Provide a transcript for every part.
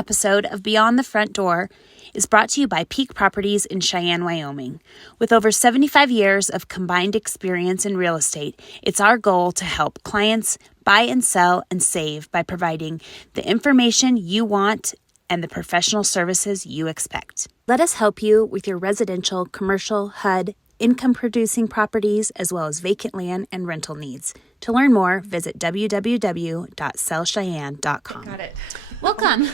episode of Beyond the Front Door is brought to you by Peak Properties in Cheyenne, Wyoming. With over 75 years of combined experience in real estate, it's our goal to help clients buy and sell and save by providing the information you want and the professional services you expect. Let us help you with your residential, commercial, HUD, income-producing properties, as well as vacant land and rental needs. To learn more, visit www.sellcheyenne.com. Got it. Welcome.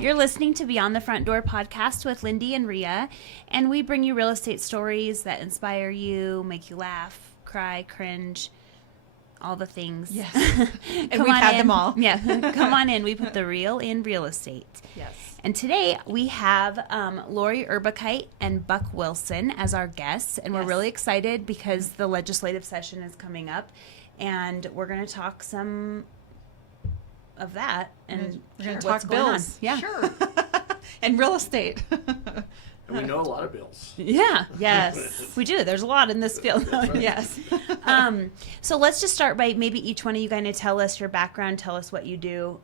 You're listening to Beyond the Front Door podcast with Lindee and Rhea, and we bring you real estate stories that inspire you, make you laugh, cry, cringe, all the things. Yes. And we've had them all. Yeah. Come on in. We put the real in real estate. Yes. And today we have Lori Urbigkit and Buck Wilson as our guests, and we're really excited because the legislative session is coming up, and we're going to talk some of that, and we're going to what's talk going on. bills. Yeah. Sure. And real estate. And we know a lot of bills. Yeah. Yes. We do. There's a lot in this field. Yes. So let's just start by maybe each one of you kind of tell us your background, tell us what you do,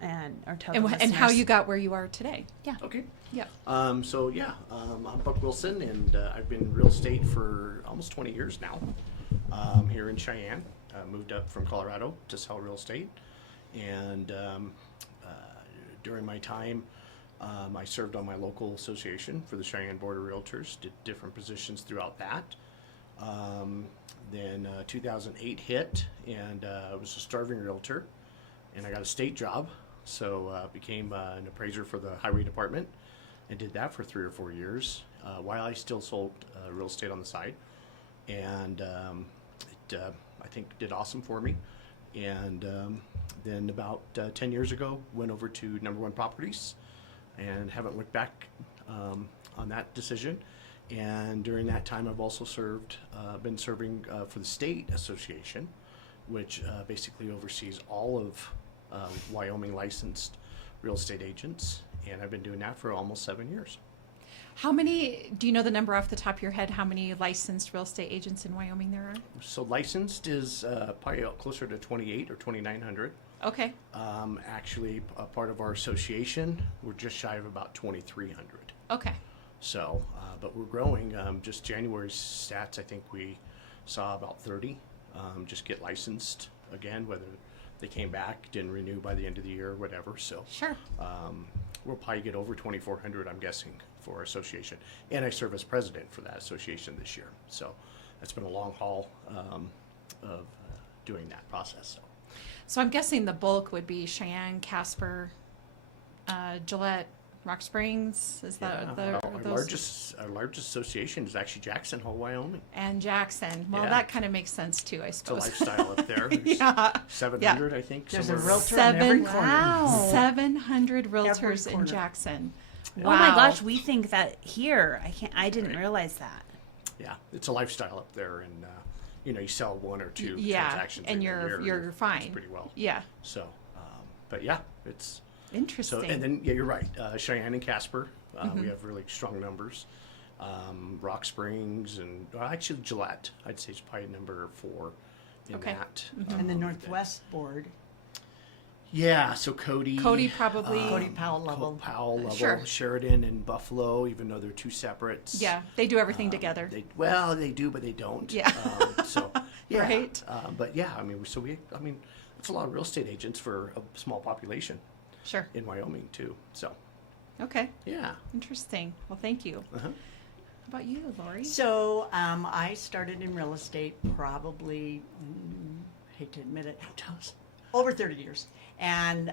and tell the And how listeners. you got where you are today. Yeah. Okay. Yeah. I'm Buck Wilson, and I've been in real estate for almost 20 years now. Here in Cheyenne, moved up from Colorado to sell real estate, and during my time, I served on my local association for the Cheyenne Board of Realtors. Did different positions throughout that. Then 2008 hit, and I was a starving realtor, and I got a state job. So became an appraiser for the highway department and did that for 3 or 4 years while I still sold real estate on the side. And it, I think, did awesome for me. And then about 10 years ago, went over to Number One Properties and haven't looked back on that decision. And during that time, I've also been serving for the state association, which basically oversees all of Wyoming licensed real estate agents, and I've been doing that for almost 7 years. How many, do you know the number off the top of your head, how many licensed real estate agents in Wyoming there are? So licensed is probably closer to 28 or 2,900. Okay. Actually, a part of our association, we're just shy of about 2,300. Okay. So, but we're growing. Just January's stats, I think we saw about 30 just get licensed again, whether they came back, didn't renew by the end of the year or whatever. So Sure. We'll probably get over 2,400, I'm guessing, for our association. And I serve as president for that association this year. So that's been a long haul of doing that process. So I'm guessing the bulk would be Cheyenne, Casper, Gillette, Rock Springs. Is that our those? largest association is actually Jackson Hole, Wyoming. And Jackson. Well, Yeah. that kind of makes sense too, I It's a suppose. lifestyle up there. There's Yeah. 700, I think. There's a somewhere realtor in every corner. Wow. 700 realtors Every in corner. Jackson. Oh my gosh, we think that here. I didn't realize that. Yeah, it's a lifestyle up there, and you sell one or two Yeah, transactions and in a year, you're fine. it's pretty well. Yeah. So, but yeah, it's Interesting. so. And then you're right. Cheyenne and Casper, we have really strong numbers. Rock Springs and actually Gillette, I'd say is probably number 4 in Okay. that. And the Northwest Board, Yeah, so Cody probably. Cody Powell level. Powell level, Sure. Sheridan and Buffalo, even though they're two separates. Yeah, they do everything together. They do, but they don't. Yeah. So yeah. Right. But yeah, it's a lot of real estate agents for a small population Sure. in Wyoming too. So Okay. yeah. Interesting. Well, thank you. Uh-huh. How about you, Lori? So I started in real estate probably, hate to admit it, Tell us. over 30 years. And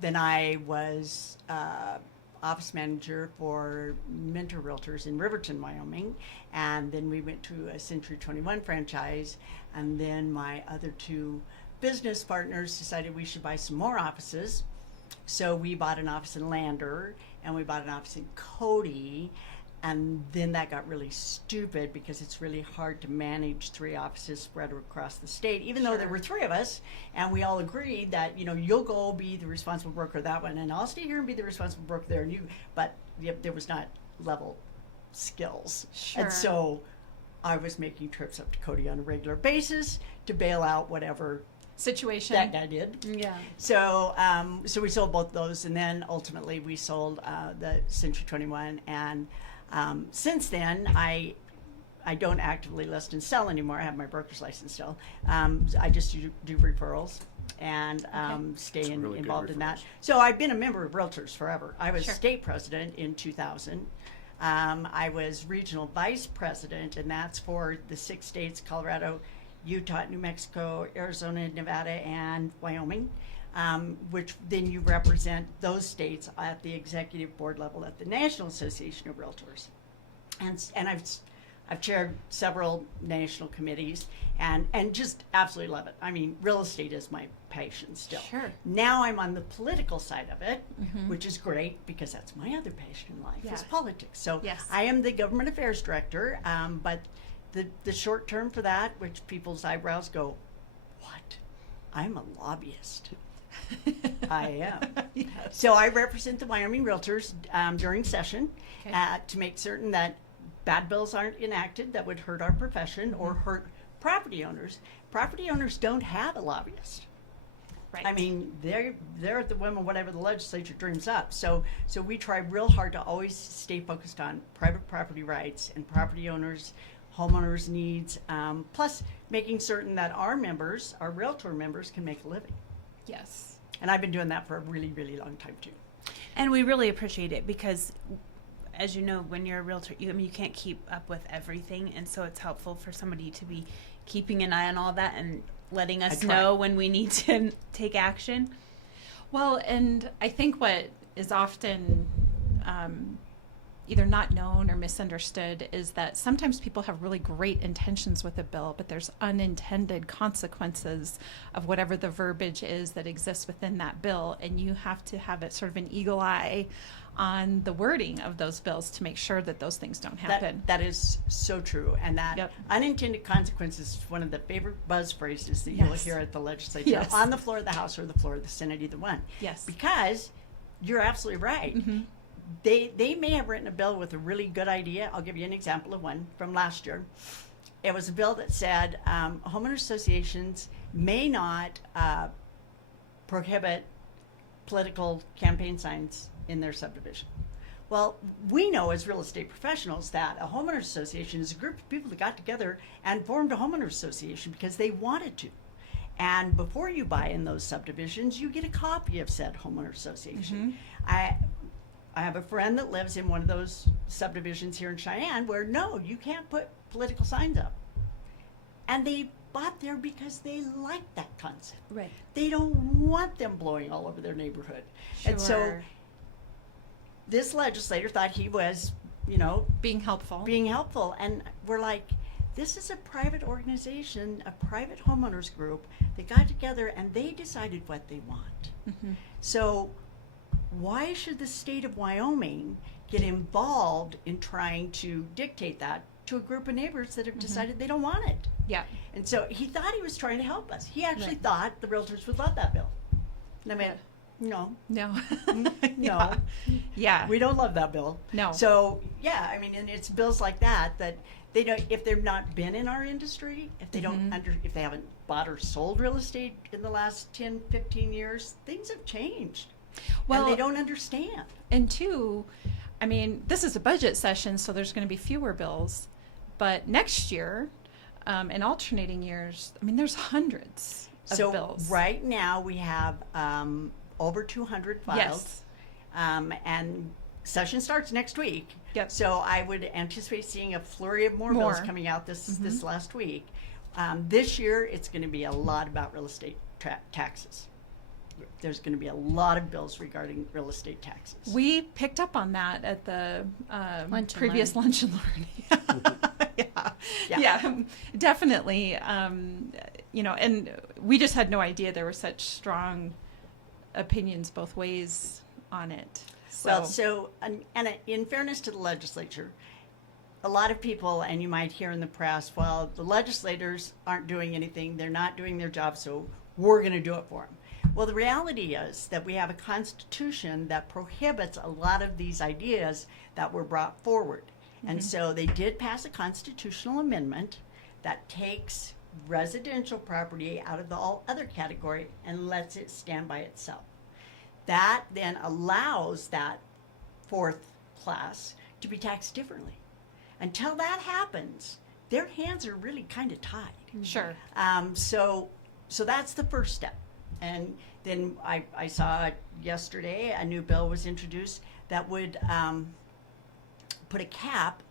then I was office manager for Mentor Realtors in Riverton, Wyoming. And then we went to a Century 21 franchise. And then my other 2 business partners decided we should buy some more offices. So we bought an office in Lander and we bought an office in Cody. And then that got really stupid because it's really hard to manage 3 offices spread across the state, even though there were 3 of us, and we all agreed that, you'll go be the responsible broker of that one, and I'll stay here and be the responsible broker there, but there was not level skills. Sure. And so I was making trips up to Cody on a regular basis to bail out whatever situation. That guy did. Yeah. So, so we sold both those, and then ultimately we sold the Century 21. And since then, I don't actively list and sell anymore. I have my broker's license still. I just do referrals and stay Some really good involved in that. referrals. So I've been a member of Realtors forever. I was Sure. state president in 2000. I was regional vice president, and that's for the 6 states: Colorado, Utah, New Mexico, Arizona, Nevada, and Wyoming, which then you represent those states at the executive board level at the National Association of Realtors. And I've chaired several national committees and just absolutely love it. I mean, real estate is my passion still. Sure. Now I'm on the political side of it, which is great because that's my other passion in life is Yeah. politics. So Yes. I am the government affairs director, but the short term for that, which people's eyebrows go, what? I'm a lobbyist. I am. Yes. So I represent the Wyoming Realtors during session Okay. to make certain that bad bills aren't enacted that would hurt our profession or hurt property owners. Property owners don't have a lobbyist. Right. I mean, they're at the whim of whatever the legislature dreams up. So we try real hard to always stay focused on private property rights and property owners, homeowners' needs, plus making certain that our members, our realtor members, can make a living. Yes. And I've been doing that for a really, really long time too. And we really appreciate it because, as you know, when you're a realtor, you can't keep up with everything. And so it's helpful for somebody to be keeping an eye on all that and letting us try. know when we need to take action. Well, and I think what is often either not known or misunderstood is that sometimes people have really great intentions with a bill, but there's unintended consequences of whatever the verbiage is that exists within that bill, and you have to have it sort of an eagle eye on the wording of those bills to make sure that those things don't happen. That is so true. And that Yep. unintended consequences is one of the favorite buzz phrases that you'll Yes. hear at the legislature, Yes. on the floor of the House or the floor of the Senate, either one. Yes. Because you're absolutely right. Mm-hmm. They may have written a bill with a really good idea. I'll give you an example of one from last year. It was a bill that said homeowner associations may not prohibit political campaign signs in their subdivision. Well, we know as real estate professionals that a homeowners association is a group of people that got together and formed a homeowners association because they wanted to. And before you buy in those subdivisions, you get a copy of said homeowner association. I have a friend that lives in one of those subdivisions here in Cheyenne where no, you can't put political signs up. And they bought there because they like that concept. Right. They don't want them blowing all over their neighborhood. And so Sure. this legislator thought he was, Being helpful. being helpful. And we're like, this is a private organization, a private homeowners group. They got together and they decided what they want. Mhm. So why should the state of Wyoming get involved in trying to dictate that to a group of neighbors that have decided they don't want it? Yeah. And so he thought he was trying to help us. He actually Right. thought the realtors would love that bill. And I went, no, No. no, Yeah. we don't love that bill. No. So yeah, I mean, and it's bills like that they don't, if they've not been in our industry, if they don't if they haven't bought or sold real estate in the last 10, 15 years, things have changed. Well, and they don't understand. And two, I mean, this is a budget session, so there's going to be fewer bills. But next year, in alternating years, I mean, there's hundreds of So bills. right now we have over 200 files. Yes. And session starts next week. Yep. So I would anticipate seeing a flurry of more bills coming out this last week. This year, it's going to be a lot about real estate taxes. There's going to be a lot of bills regarding real estate taxes. We picked up on that at the Lunch and previous Learn. Lunch and Learn. Yeah, definitely. And we just had no idea there were such strong opinions both ways on it. And in fairness to the legislature, a lot of people, and you might hear in the press, well, the legislators aren't doing anything, they're not doing their job, so we're going to do it for them. Well, the reality is that we have a constitution that prohibits a lot of these ideas that were brought forward. And so they did pass a constitutional amendment that takes residential property out of the all other category and lets it stand by itself. That then allows that fourth class to be taxed differently. Until that happens, their hands are really kind of tied. Sure. So that's the first step. And then I saw yesterday a new bill was introduced that would put a cap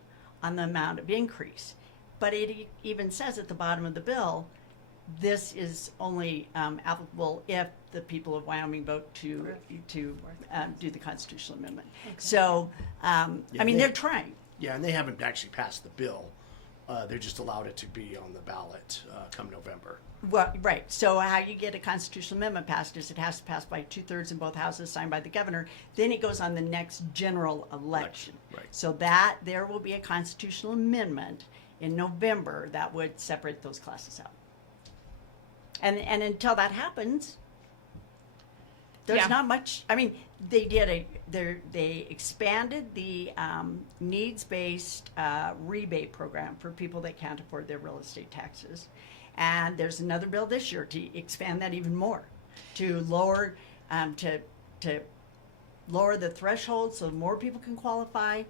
on the amount of increase. But it even says at the bottom of the bill, this is only applicable if the people of Wyoming vote to do the constitutional amendment. Okay. So, I mean, they're trying. Yeah, and they haven't actually passed the bill. They just allowed it to be on the ballot come November. Well, right. So how you get a constitutional amendment passed is it has to pass by 2/3 in both houses, signed by the governor. Then it goes on the next general election. Right. So that there will be a constitutional amendment in November that would separate those classes out. And until that happens, there's not much. I mean, they expanded the needs-based rebate program for people that can't afford their real estate taxes. And there's another bill this year to expand that even more, to lower to lower the threshold so more people can qualify,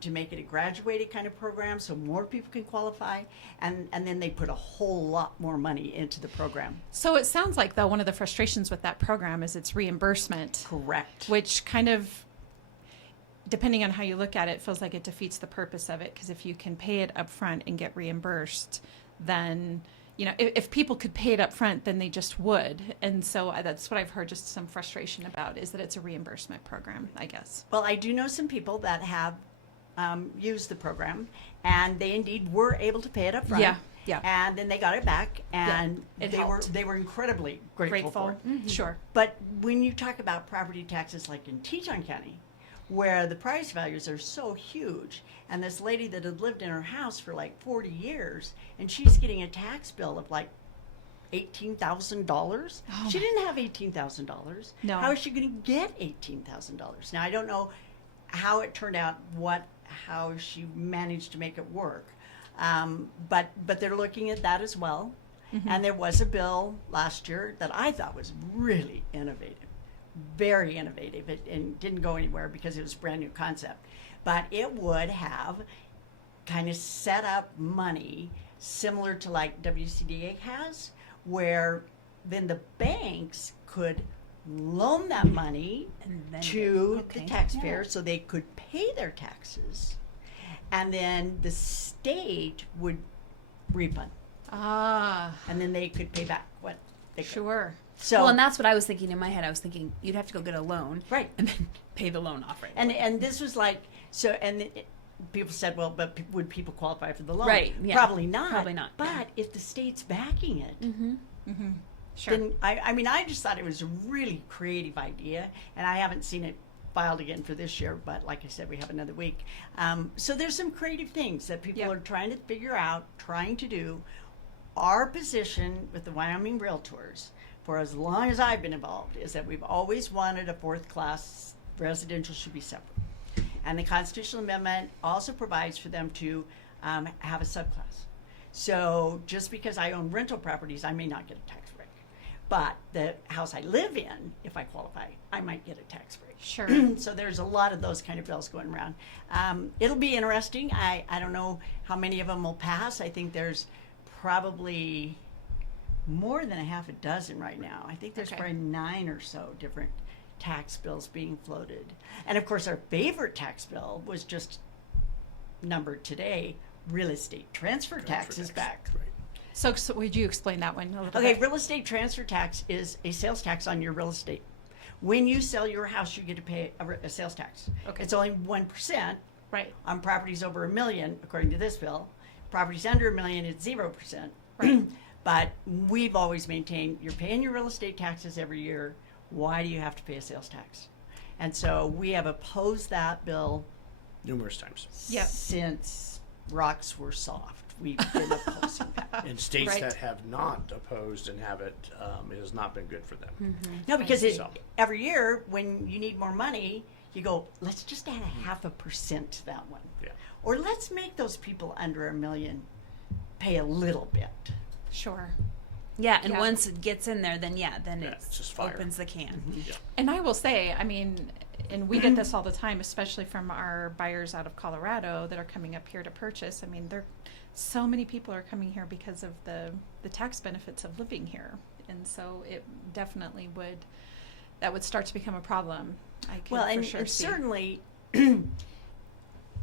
to make it a graduated kind of program so more people can qualify, and then they put a whole lot more money into the program. So it sounds like, though, one of the frustrations with that program is its reimbursement. Correct. Which kind of, depending on how you look at it, feels like it defeats the purpose of it, because if you can pay it up front and get reimbursed, then, you know, if people could pay it up front, then they just would. And so that's what I've heard just some frustration about, is that it's a reimbursement program, I guess. Well, I do know some people that have used the program, and they indeed were able to pay it up front. Yeah. And then they got it back, and it they helped. were incredibly grateful for it. Mm-hmm. Sure. But when you talk about property taxes like in Teton County, where the price values are so huge, and this lady that had lived in her house for like 40 years, and she's getting a tax bill of like $18,000. Oh She didn't have $18,000. No. How is she going to get $18,000? Now, I don't know how it turned out, how she managed to make it work. But they're looking at that as well. Mm-hmm. And there was a bill last year that I thought was really innovative. Very innovative. And didn't go anywhere because it was a brand new concept. But it would have kind of set up money similar to like WCDA has, where then the banks could loan that money to the taxpayer so they could pay their taxes. And then the state would refund. And then they could pay back what they could. Sure. So, well, and that's what I was thinking in my head. I was thinking you'd have to go get a loan, right, and then pay the loan off, right? And this was like so, and people said, well, but would people qualify for the loan? Right. Yeah. Probably not. Probably not. But if the state's backing it, Sure. then I mean, I just thought it was a really creative idea, and I haven't seen it filed again for this year. But like I said, we have another week. So there's some creative things that people are trying to figure out, trying to do. Our position with the Wyoming Realtors, for as long as I've been involved, is that we've always wanted a fourth class residential should be separate. And the constitutional amendment also provides for them to have a subclass. So just because I own rental properties, I may not get a tax break. But the house I live in, if I qualify, I might get a tax break. Sure. So there's a lot of those kind of bills going around. It'll be interesting. I don't know how many of them will pass. I think there's probably more than a half a dozen right now. I think there's probably 9 or so different tax bills being floated. And of course, our favorite tax bill was just numbered today, real estate transfer tax is back. Right. So would you explain that one a little Okay, bit? real estate transfer tax is a sales tax on your real estate. When you sell your house, you get to pay a sales tax. Okay. It's only 1% Right. on properties over $1 million, according to this bill. Properties under $1 million, it's 0%. Right. But we've always maintained you're paying your real estate taxes every year. Why do you have to pay a sales tax? And so we have opposed that bill Numerous times. since rocks were soft. We've been opposing that. In states Right. that have not opposed and have it, it has not been good for them. No, because So- every year when you need more money, you go, let's just add 0.5% to that one. Yeah. Or let's make those people under $1 million pay a little bit. Sure. Yeah, and Yeah. once it gets in there, then then Yeah, it it's just fire. opens the can. Yeah. And I will say, I mean, and we get this all the time, especially from our buyers out of Colorado that are coming up here to purchase. I mean, so many people are coming here because of the tax benefits of living here. And so it definitely would start to become a problem. I can Well, for and, sure and see. certainly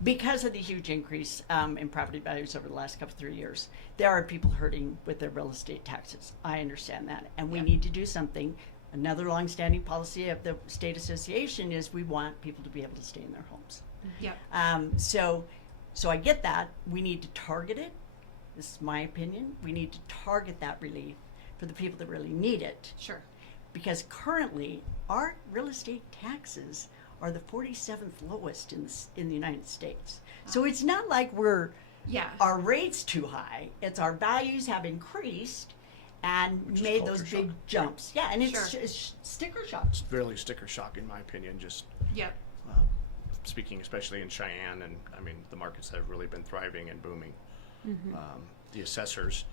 because of the huge increase in property values over the last 3 years, there are people hurting with their real estate taxes. I understand that. And we Yeah. need to do something. Another longstanding policy of the state association is we want people to be able to stay in their homes. Yep. So I get that. We need to target it. This is my opinion. We need to target that relief for the people that really need it. Sure. Because currently our real estate taxes are the 47th lowest in the United States. So it's not like Yeah. our rates too high. It's our values have increased and Which is made those culture big shock. jumps. Yeah, and Sure. it's sticker shock. It's really sticker shock in my opinion. Just Yep. speaking, especially in Cheyenne, and I mean the markets have really been thriving and booming. The assessors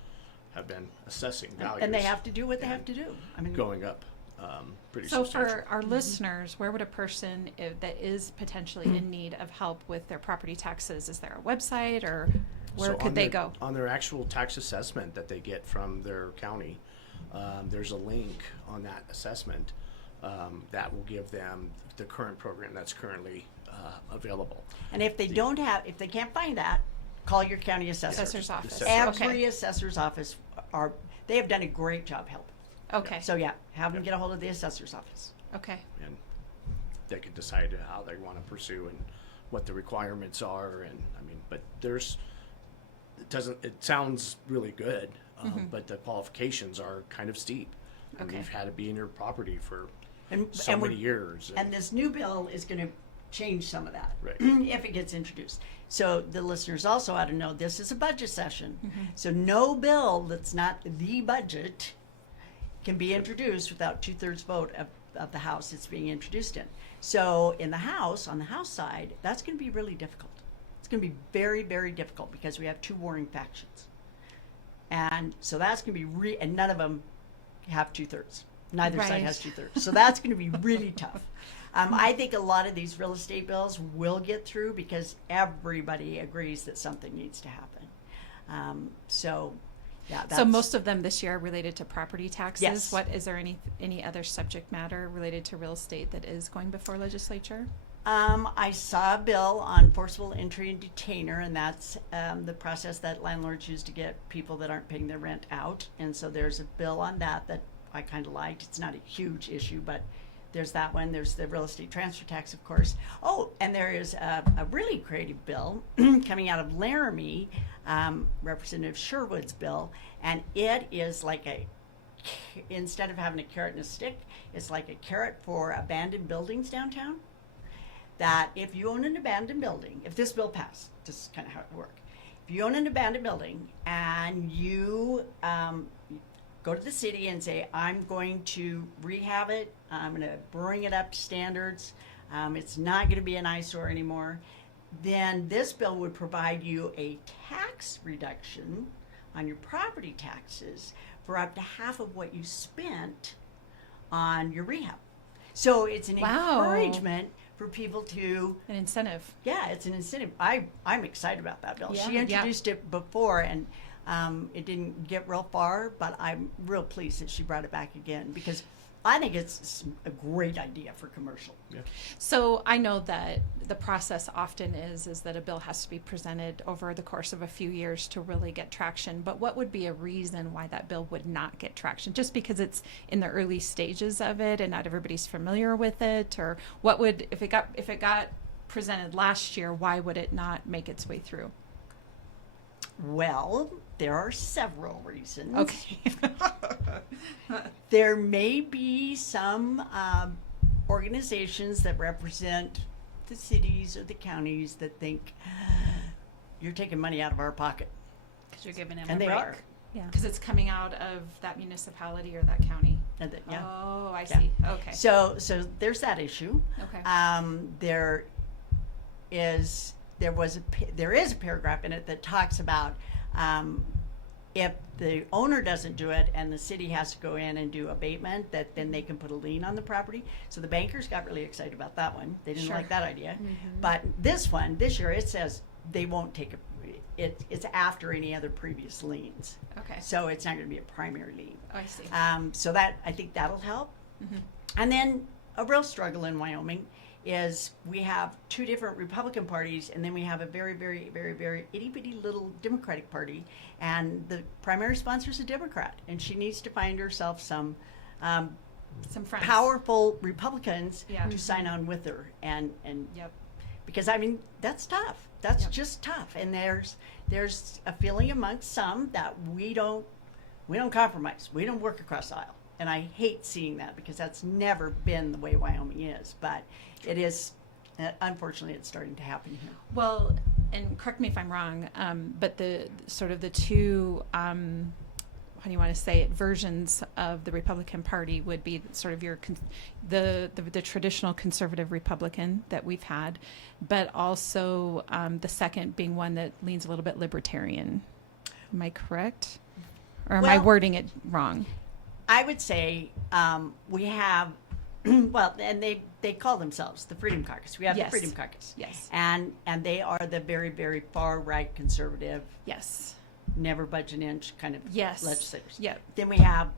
have been assessing values, And they have to do what they have and to do. I mean, going up pretty So substantial. for our listeners, where would a person that is potentially in need of help with their property taxes, is there a website or where So could on they their- go? On their actual tax assessment that they get from their county, there's a link on that assessment that will give them the current program that's currently available. and if they can't find that, call your county assessor. Assessor's office. Assessor. Every assessor's office they have done a great job helping. Okay. So yeah, have them Yeah. get a hold of the assessor's office. Okay. And they could decide how they want to pursue and what the requirements are. And I mean, but it sounds really good, but the qualifications are kind of steep. And Okay. you've had to be in your property for And, so and many we're- years. And this new bill is going to change some of that Right. if it gets introduced. So the listeners also ought to know this is a budget session. So no bill that's not the budget can be introduced without 2/3 vote of the House it's being introduced in. So on the House side, that's going to be really difficult. It's going to be very, very difficult because we have two warring factions. And so that's going to be and none of them have 2/3. Neither side Right. has 2/3. So that's going to be really tough. I think a lot of these real estate bills will get through because everybody agrees that something needs to happen. So, yeah. So most of them this year are related to property taxes. Yes. What is there any other subject matter related to real estate that is going before legislature? I saw a bill on forcible entry and detainer, and that's the process that landlords use to get people that aren't paying their rent out. And so there's a bill on that I kind of liked. It's not a huge issue, but there's that one. There's the real estate transfer tax, of course. Oh, and there is a really creative bill coming out of Laramie, Representative Sherwood's bill, and it is like instead of having a carrot and a stick, it's like a carrot for abandoned buildings downtown. That if you own an abandoned building, if this bill passed, this is kind of how it would work. If you own an abandoned building and you go to the city and say, I'm going to rehab it, I'm going to bring it up to standards, it's not going to be an eyesore anymore, then this bill would provide you a tax reduction on your property taxes for up to half of what you spent on your rehab. So it's an Wow. encouragement for people to, An incentive. yeah, it's an incentive. I'm excited about that bill. Yeah. She introduced it before, and it didn't get real far, but I'm real pleased that she brought it back again because I think it's a great idea for commercial. Yeah. So I know that the process often is that a bill has to be presented over the course of a few years to really get traction. But what would be a reason why that bill would not get traction? Just because it's in the early stages of it and not everybody's familiar with it, or what would if it got presented last year, why would it not make its way through? Well, there are several reasons. Okay. There may be some organizations that represent the cities or the counties that think you're taking money out of our pocket. Because you're giving him And a they break. are. Yeah. Because it's coming out of that municipality or that county. And yeah. Oh, I Yeah. see. Okay. So there's that issue. Okay. There is a paragraph in it that talks about if the owner doesn't do it and the city has to go in and do abatement, that then they can put a lien on the property. So the bankers got really excited about that one. They didn't Sure. like that idea. But this year, it says they won't take it's after any other previous liens. Okay. So it's not going to be a primary lien. Oh, I see. So that, I think that'll help. And then a real struggle in Wyoming is we have two different Republican parties, and then we have a very, very, very, very itty-bitty little Democratic party, and the primary sponsor is a Democrat, and she needs to find herself some friends. powerful Republicans Yeah. to sign on with her, and Yep. because I mean that's tough. That's Yep. just tough, and there's a feeling amongst some that we don't compromise. We don't work across the aisle, and I hate seeing that because that's never been the way Wyoming is. But it is, unfortunately, it's starting to happen here. Well, and correct me if I'm wrong, but the sort of the two, how do you want to say it, versions of the Republican Party would be sort of your the traditional conservative Republican that we've had, but also the second being one that leans a little bit libertarian. Am I correct? Or am I Well- wording it wrong? I would say we have, well, and they call themselves the Freedom Caucus. We have Yes. the Freedom Caucus. Yes. And they are the very, very far right conservative, Yes. never budge an inch kind of Yes. legislators. Yep. Then we have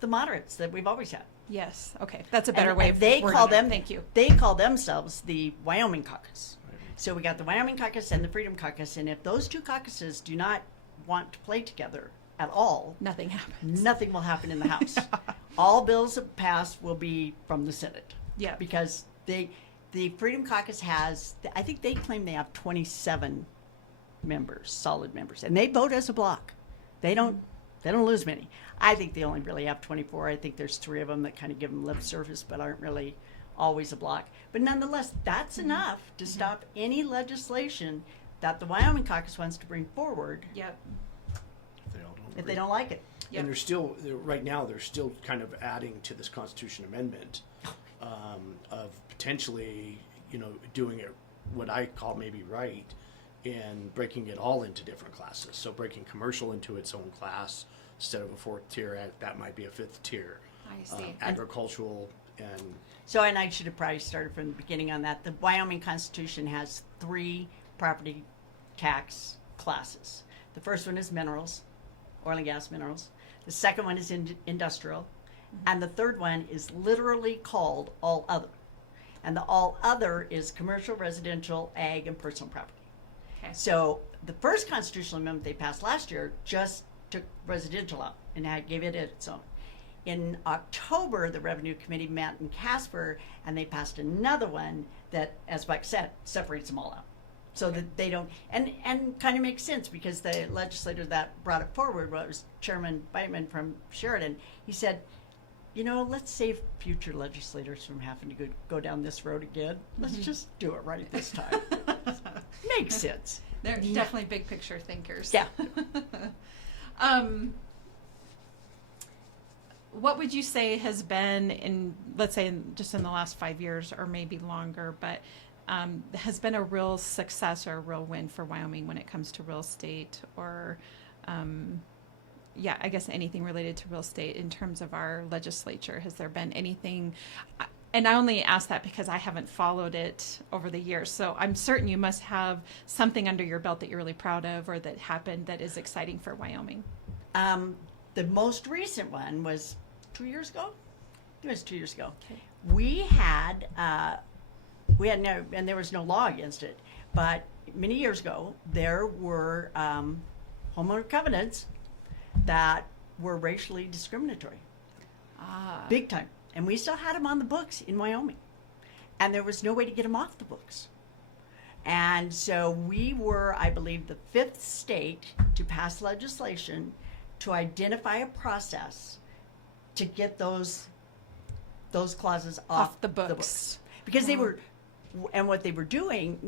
the moderates that we've always had. Yes. Okay. That's a better way of they wording call it. them. Thank you. They call themselves the Wyoming Caucus. So we got the Wyoming Caucus and the Freedom Caucus, and if those two caucuses do not want to play together at all, Nothing happens. nothing will happen in the House. All bills that pass will be from the Senate. Yeah. Because the Freedom Caucus has, I think they claim they have 27 members, solid members, and they vote as a block. They don't lose many. I think they only really have 24. I think there's 3 of them that kind of give them lip service, but aren't really always a block. But nonetheless, that's enough to stop any legislation that the Wyoming Caucus wants to bring forward Yep. if they don't like it. Yep. And right now, they're still kind of adding to this Constitution Amendment of potentially, doing it what I call maybe right, and breaking it all into different classes. So breaking commercial into its own class instead of a 4th tier, that might be a 5th tier. I see. Agricultural and So, and I should have probably started from the beginning on that. The Wyoming Constitution has 3 property tax classes. The first one is minerals, oil and gas minerals. The second one is industrial. And the third one is literally called all other. And the all other is commercial, residential, ag, and personal property. Okay. So the first constitutional amendment they passed last year just took residential out and gave it its own. In October, the Revenue Committee met in Casper, and they passed another one that, as Buck said, separates them all out. So that they don't, and kind of makes sense because the legislator that brought it forward was Chairman Beitman from Sheridan. He said, let's save future legislators from having to go down this road again. Let's just do it right this time. Makes sense. They're definitely big picture thinkers. Yeah. What would you say has been let's say just in the last 5 years or maybe longer, but has been a real success or a real win for Wyoming when it comes to real estate or, I guess anything related to real estate in terms of our legislature? Has there been anything? And I only ask that because I haven't followed it over the years. So I'm certain you must have something under your belt that you're really proud of or that happened that is exciting for Wyoming. The most recent one was 2 years ago. It was 2 years ago. Okay. We had no, and there was no law against it, but many years ago there were homeowner covenants that were racially discriminatory, big time, and we still had them on the books in Wyoming, and there was no way to get them off the books. And so we were, I believe, the 5th state to pass legislation to identify a process to get those clauses off the books. because they were, and what they were doing.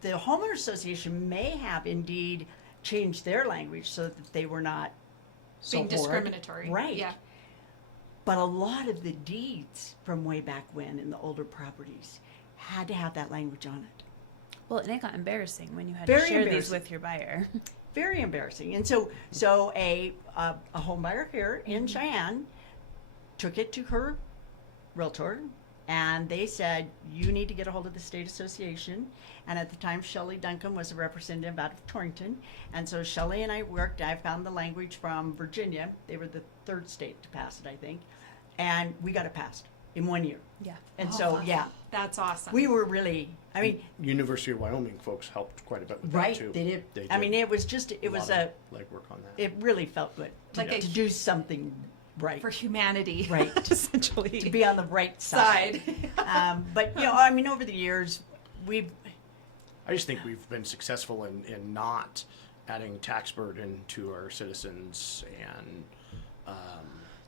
The homeowner association may have indeed changed their language so that they were not so Being horrid. discriminatory. right? Yeah. But a lot of the deeds from way back when in the older properties had to have that language on it. Well, and it got embarrassing when you had Very to share these embarrassing. with your buyer. very embarrassing. And so a home buyer here in Cheyenne took it to her realtor, and they said, you need to get a hold of the state association. And at the time, Shelley Duncan was a representative out of Torrington. And so Shelley and I worked. I found the language from Virginia. They were the third state to pass it, I think. And we got it passed in 1 year. Yeah. And so, yeah, That's awesome. we were really, I mean, University of Wyoming folks helped quite a bit with right, that too. they did. They I mean, did it was just, it was lot of legwork on that. it really felt good Like to a- do something right. for humanity. Right. Essentially. To be on the right side. But, you know, I mean, over the years, I just think we've been successful in not adding tax burden to our citizens and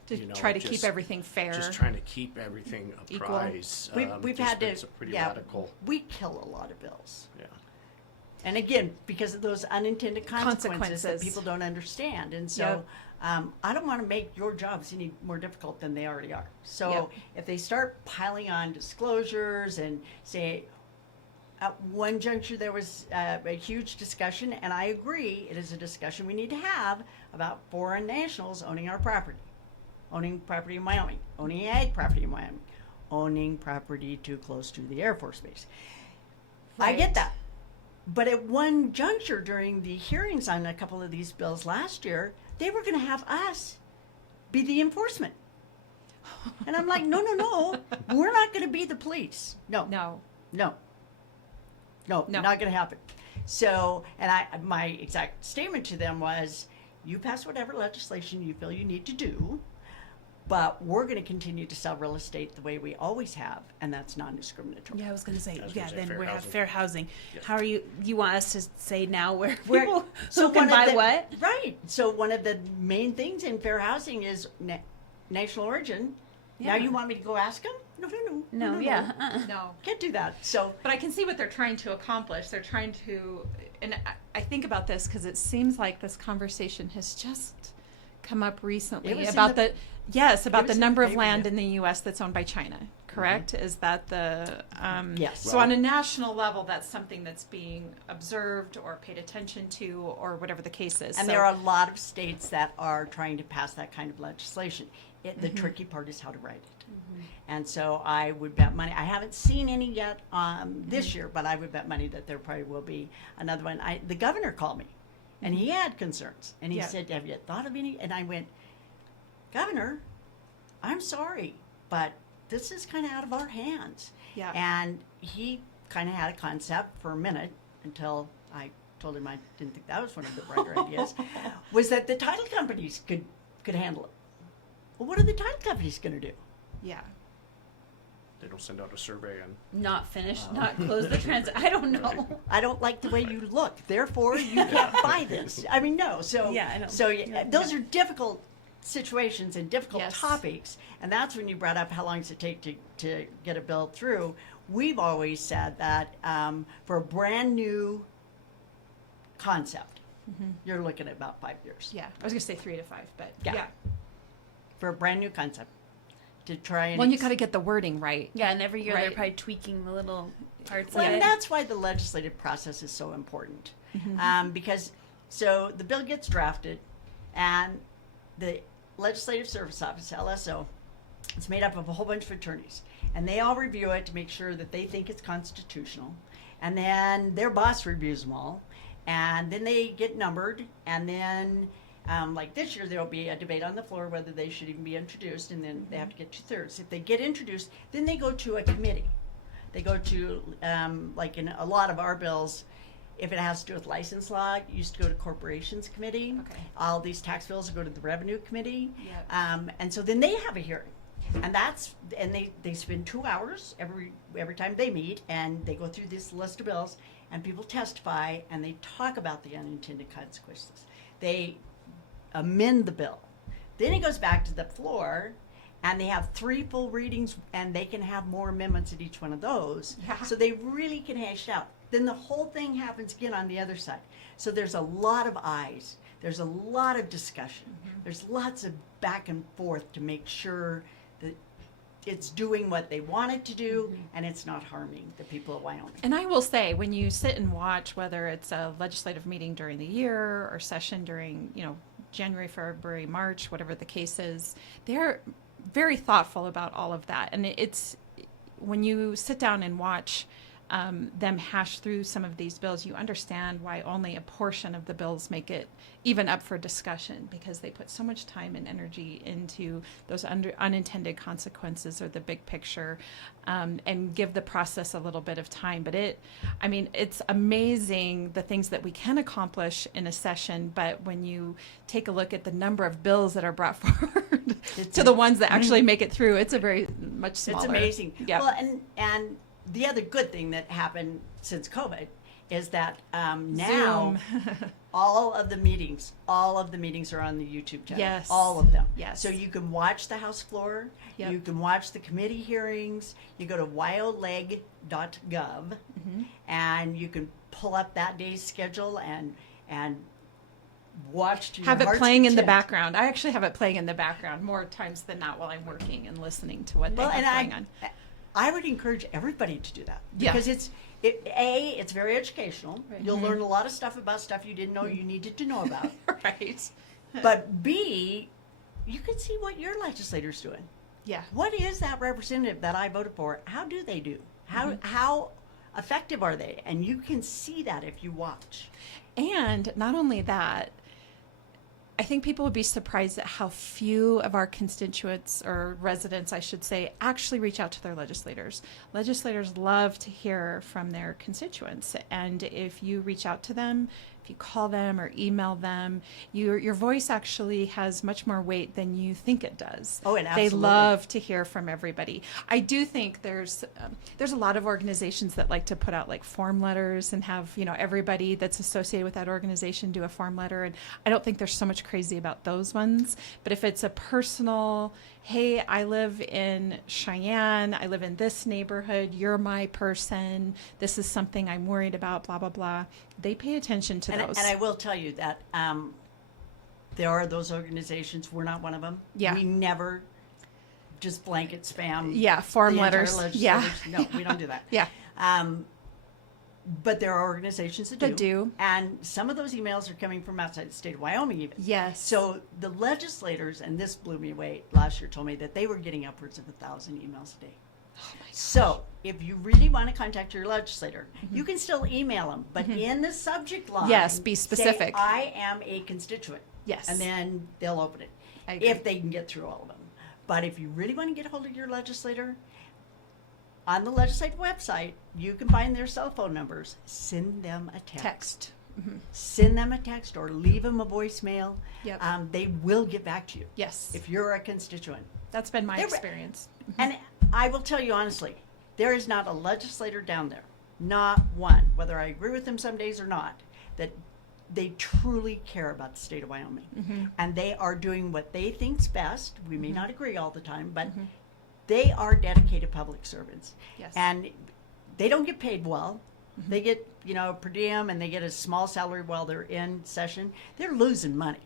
to you know, try to just- keep everything fair. Just trying to keep everything a Equal. prize. we've just had been to, pretty yeah, radical. we kill a lot of bills. Yeah. And again, because of those unintended consequences that Consequences. people don't understand. And so I don't want to make your jobs any more difficult than they already are. So Yep. if they start piling on disclosures and say, at one juncture there was a huge discussion, and I agree, it is a discussion we need to have about foreign nationals owning our property, owning property in Wyoming, owning ag property in Wyoming, owning property too close to the Air Force Base. I get Right. that. But at one juncture during the hearings on a couple of these bills last year, they were going to have us be the enforcement. And I'm like, no, we're not going to be the police. No, No. not going to happen. So, and my exact statement to them was, you pass whatever legislation you feel you need to do, but we're going to continue to sell real estate the way we always have, and that's non-discriminatory. Yeah, I was going to say, I was yeah, gonna say then fair we have housing. fair housing. Yes. How are you want us to say now where Where- people so who can one of buy the- what? Right. So one of the main things in fair housing is national origin. Now Yeah. you want me to go ask them? No. No, yeah. No. Can't do that. So But I can see what they're trying to accomplish. They're trying to, and I think about this because it seems like this conversation has just come up It recently was in about the- about was the in the number of paper, land yeah. in the U.S. that's owned by China. Correct? Is that the Yes. So on a national level, that's something that's being observed or paid attention to, or whatever the case is. and So- there are a lot of states that are trying to pass that kind of legislation. The tricky part is how to write it. And so I would bet money. I haven't seen any yet this year, but I would bet money that there probably will be another one. The governor called me, and he had concerns, and he Yeah. said, "Have you thought of any?" And I went, "Governor, I'm sorry, but this is kind of out of our hands." Yeah. And he kind of had a concept for a minute until I told him I didn't think that was one of the brighter ideas. Was that the title companies could handle it? Well, what are the title companies going to do? Yeah. They don't send out a survey and Not finished, not close the I don't know. I don't like the way you look. Therefore, you can't buy this. I mean, no. So Yeah, I know. So Yeah, those are difficult situations and difficult Yes. topics, and that's when you brought up how long does it take to get a bill through. We've always said that for a brand new concept, you're looking at about 5 years. Yeah. I was going to say 3 to 5, but Yeah. yeah. For a brand new concept, to try and Well, and you got to get the wording right. Yeah, and every year they're Right. probably tweaking the little parts Well, of and it. that's why the legislative process is so important. Because so the bill gets drafted, and the Legislative Service Office, LSO, it's made up of a whole bunch of attorneys, and they all review it to make sure that they think it's constitutional. And then their boss reviews them all, and then they get numbered, and then like this year, there will be a debate on the floor whether they should even be introduced, and then they have to get 2/3. If they get introduced, then they go to a committee. They go to, like in a lot of our bills, if it has to do with license law, it used to go to corporations committee. Okay. All these tax bills go to the revenue committee. Yep. And so then they have a hearing. And they spend 2 hours every time they meet, and they go through this list of bills, and people testify, and they talk about the unintended consequences. They amend the bill. Then it goes back to the floor, and they have 3 full readings, and they can have more amendments at each one of those. Yeah. So they really can hash it out. Then the whole thing happens again on the other side. So there's a lot of eyes. There's a lot of discussion. There's lots of back and forth to make sure that it's doing what they want it to do, and it's not harming the people of Wyoming. And I will say, when you sit and watch, whether it's a legislative meeting during the year or session during, January, February, March, whatever the case is, they're very thoughtful about all of that. And it's when you sit down and watch them hash through some of these bills, you understand why only a portion of the bills make it even up for discussion, because they put so much time and energy into those unintended consequences or the big picture, and give the process a little bit of time. But it's amazing the things that we can accomplish in a session, but when you take a look at the number of bills that are brought forward to the ones that actually make it through, it's a very much smaller. It's amazing. Yeah. Well, and the other good thing that happened since COVID is that now all of the meetings are on the YouTube channel. Yes. All of them. Yes. So you can watch the House floor. Yep. You can watch the committee hearings. You go to wyoleg.gov and you can pull up that day's schedule and watch to your have it heart's playing in the content. background. I actually have it playing in the background more times than not while I'm working and listening to what they have going on. I would encourage everybody to do that, Yeah. because it's very educational. Right. You'll learn a lot of stuff about stuff you didn't know you needed to know about. Right. But B, you can see what your legislator's doing. Yeah. What is that representative that I voted for? How do they do? How effective are they? And you can see that if you watch. And not only that, I think people would be surprised at how few of our constituents, or residents, I should say, actually reach out to their legislators. Legislators love to hear from their constituents. And if you reach out to them, if you call them or email them, your voice actually has much more weight than you think it does. Oh, and They absolutely. love to hear from everybody. I do think there's a lot of organizations that like to put out like form letters and have everybody that's associated with that organization do a form letter, and I don't think there's so much crazy about those ones. But if it's a personal, hey, I live in Cheyenne, I live in this neighborhood, you're my person, this is something I'm worried about, blah blah blah, they pay attention to those. And I will tell you that there are those organizations. We're not one of them. Yeah. We never just blanket spam. Yeah, form the entire letters. legislators. Yeah. No, we don't do that. Yeah. But there are organizations that That do. And some of those emails are coming from outside the state of Wyoming even. Yes. So the legislators, and this blew me away last year, told me that they were getting upwards of 1,000 emails a day. Oh my gosh. So if you really want to contact your legislator, you can still email them, but in the subject line, Yes, be say, specific. I am a constituent. Yes. And then they'll open it, I agree. if they can get through all of them. But if you really want to get a hold of your legislator, on the legislative website, you can find their cell phone numbers. Send them a text. Send them a text or leave them a voicemail. Yep. They will get back to you. Yes. If you're a constituent. That's been my They're- experience. And I will tell you honestly, there is not a legislator down there, not one, whether I agree with them some days or not, that they truly care about the state of Wyoming. And they are doing what they think's best. We may not agree all the time, but they are dedicated public servants. Yes. And they don't get paid well. They get, per diem, and they get a small salary while they're in session. They're losing money.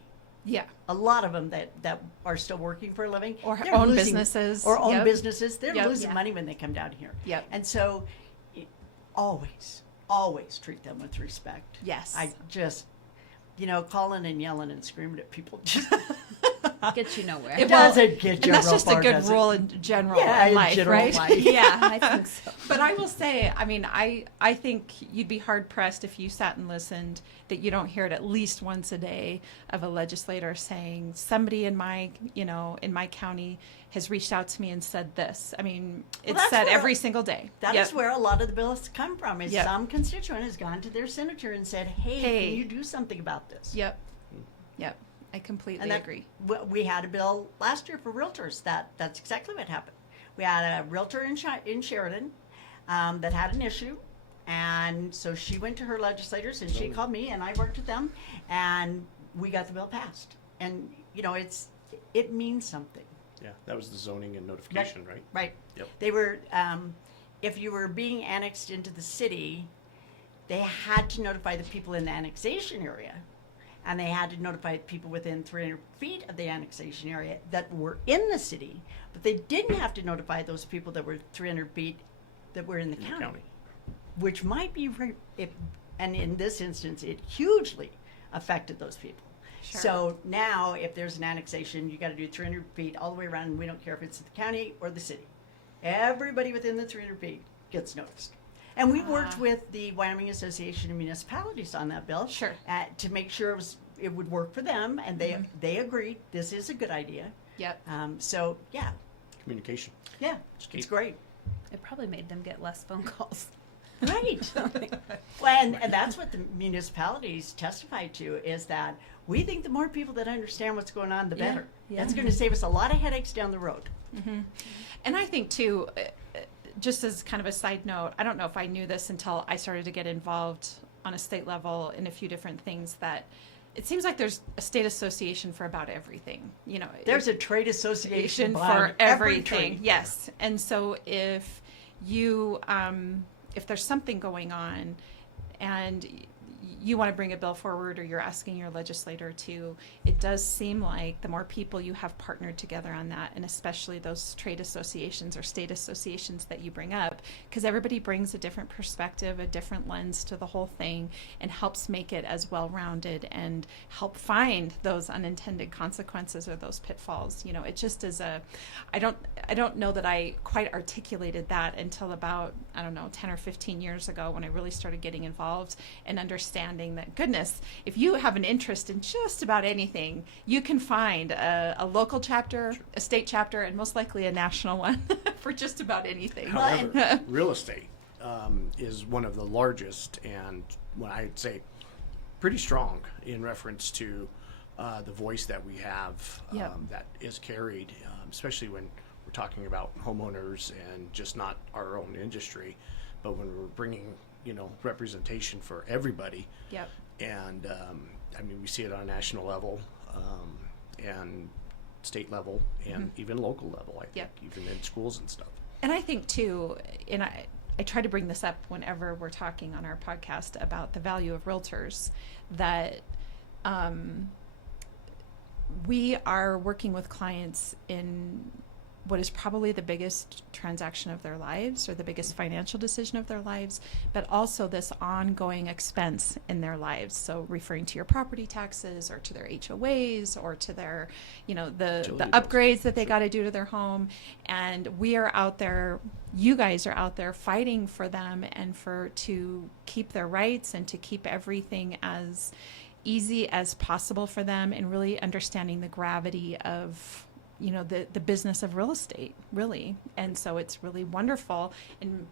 Yeah. A lot of them that are still working for a living, Or they're own losing- businesses. or own Yep. businesses, they're Yep. losing Yeah. money when they come down here. Yep. And so, always treat them with respect. Yes. I just, calling and yelling and screaming at people just Get you nowhere. It doesn't get you And that's real just far, a good does it? rule in general Yeah, in in life, general right? life. Yeah, I think so. But I will say, I think you'd be hard pressed if you sat and listened that you don't hear it at least once a day of a legislator saying somebody in my county has reached out to me and said this. It's that's said where- every single day. That Yep. is where a lot of the bills come from. Is Yep. some constituent has gone to their senator and said, "Hey, Hey. can you do something about this?" Yep. Yep. I completely And that, agree. we had a bill last year for realtors. That's exactly what happened. We had a realtor in Sheridan that had an issue, and so she went to her legislators and she called me, and I worked with them, and we got the bill passed. And it means something. Yeah, that was the zoning and notification, right? Right. Yep. They were, if you were being annexed into the city, they had to notify the people in the annexation area. and they had to notify people within 300 feet of the annexation area that were in the city, but they didn't have to notify those people that were 300 feet that were in the county, which might be, and in this instance, it hugely affected those people. Sure. So now, if there's an annexation, you got to do 300 feet all the way around, and we don't care if it's the county or the city. Everybody within the 300 feet gets noticed. And we worked with the Wyoming Association of Municipalities on that bill. Sure. To make sure it would work for them, and they agreed this is a good idea. Yep. So, yeah. Communication. Yeah, it's great. It probably made them get less phone calls. Right. Well, and that's what the municipalities testified to, is that we think the more people that understand what's going on, the Yeah, better. yeah. That's going to save us a lot of headaches down the road. And I think too, just as kind of a side note, I don't know if I knew this until I started to get involved on a state level in a few different things, that it seems like there's a state association for about everything. You know, There's a trade association for every everything. trade. Yes. And so if you, if there's something going on and you want to bring a bill forward, or you're asking your legislator to, it does seem like the more people you have partnered together on that, and especially those trade associations or state associations that you bring up, because everybody brings a different perspective, a different lens to the whole thing, and helps make it as well-rounded and help find those unintended consequences or those pitfalls. You know, it just is I don't know that I quite articulated that until about, 10 or 15 years ago, when I really started getting involved and understanding that, goodness, if you have an interest in just about anything, you can find a local chapter, a state chapter, and most likely a national one for just about anything. However, real estate is one of the largest, and when I'd say pretty strong in reference to the voice that we have that is carried, especially when we're talking about homeowners and just not our own industry, but when we're bringing representation for everybody. Yep. And we see it on a national level, and state level, and even local level, I think, even in schools and stuff. And I think too, and I try to bring this up whenever we're talking on our podcast about the value of realtors, that we are working with clients in what is probably the biggest transaction of their lives, or the biggest financial decision of their lives, but also this ongoing expense in their lives. So referring to your property taxes, or to their HOAs, or to their, the upgrades that they got to do to their home. And we are out there, you guys are out there fighting for them, and to keep their rights, and to keep everything as easy as possible for them, and really understanding the gravity of the business of real estate, really. And so it's really wonderful, and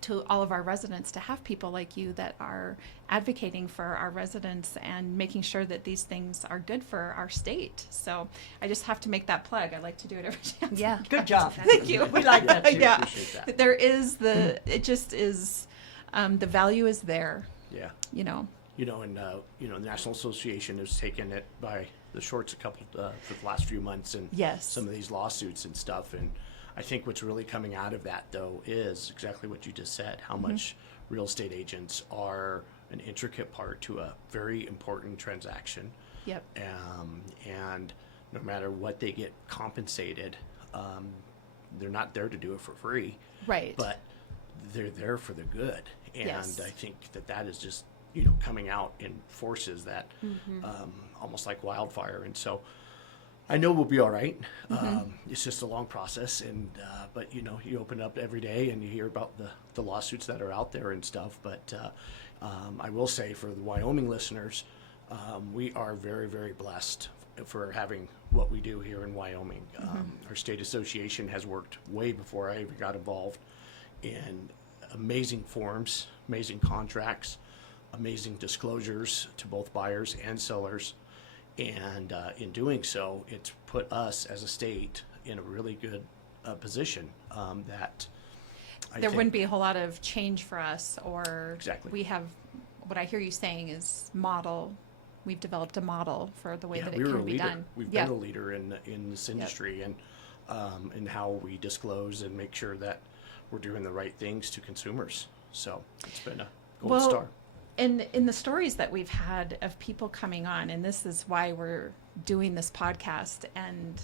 to all of our residents, to have people like you that are advocating for our residents and making sure that these things are good for our state. So I just have to make that plug. I like to do it every chance. Yeah. Good job. Thank you. We like that too. Yeah. Appreciate that. There is it just is, the value is there. Yeah. And the National Association has taken it by the shorts for the last few months, and Yes. some of these lawsuits and stuff. And I think what's really coming out of that, though, is exactly what you just said, how much real estate agents are an intricate part to a very important transaction. Yep. And no matter what they get compensated, they're not there to do it for free. Right. But they're there for the good. And Yes. I think that is just coming out in forces that almost like wildfire. And so I know we'll be all right. It's just a long process, and but you open up every day and you hear about the lawsuits that are out there and stuff. But I will say, for the Wyoming listeners, we are very, very blessed for having what we do here in Wyoming. Our state association has worked way before I even got involved in amazing forms, amazing contracts, amazing disclosures to both buyers and sellers. And in doing so, it's put us as a state in a really good position that I there think wouldn't be a whole lot of change for us, or Exactly. we have, what I hear you saying is we've developed a model for the way that it we were can a be leader. done. We've Yeah. been a leader in this industry, and in how we disclose and make sure that we're doing the right things to consumers. So it's been a gold Well, star. in the stories that we've had of people coming on, and this is why we're doing this podcast and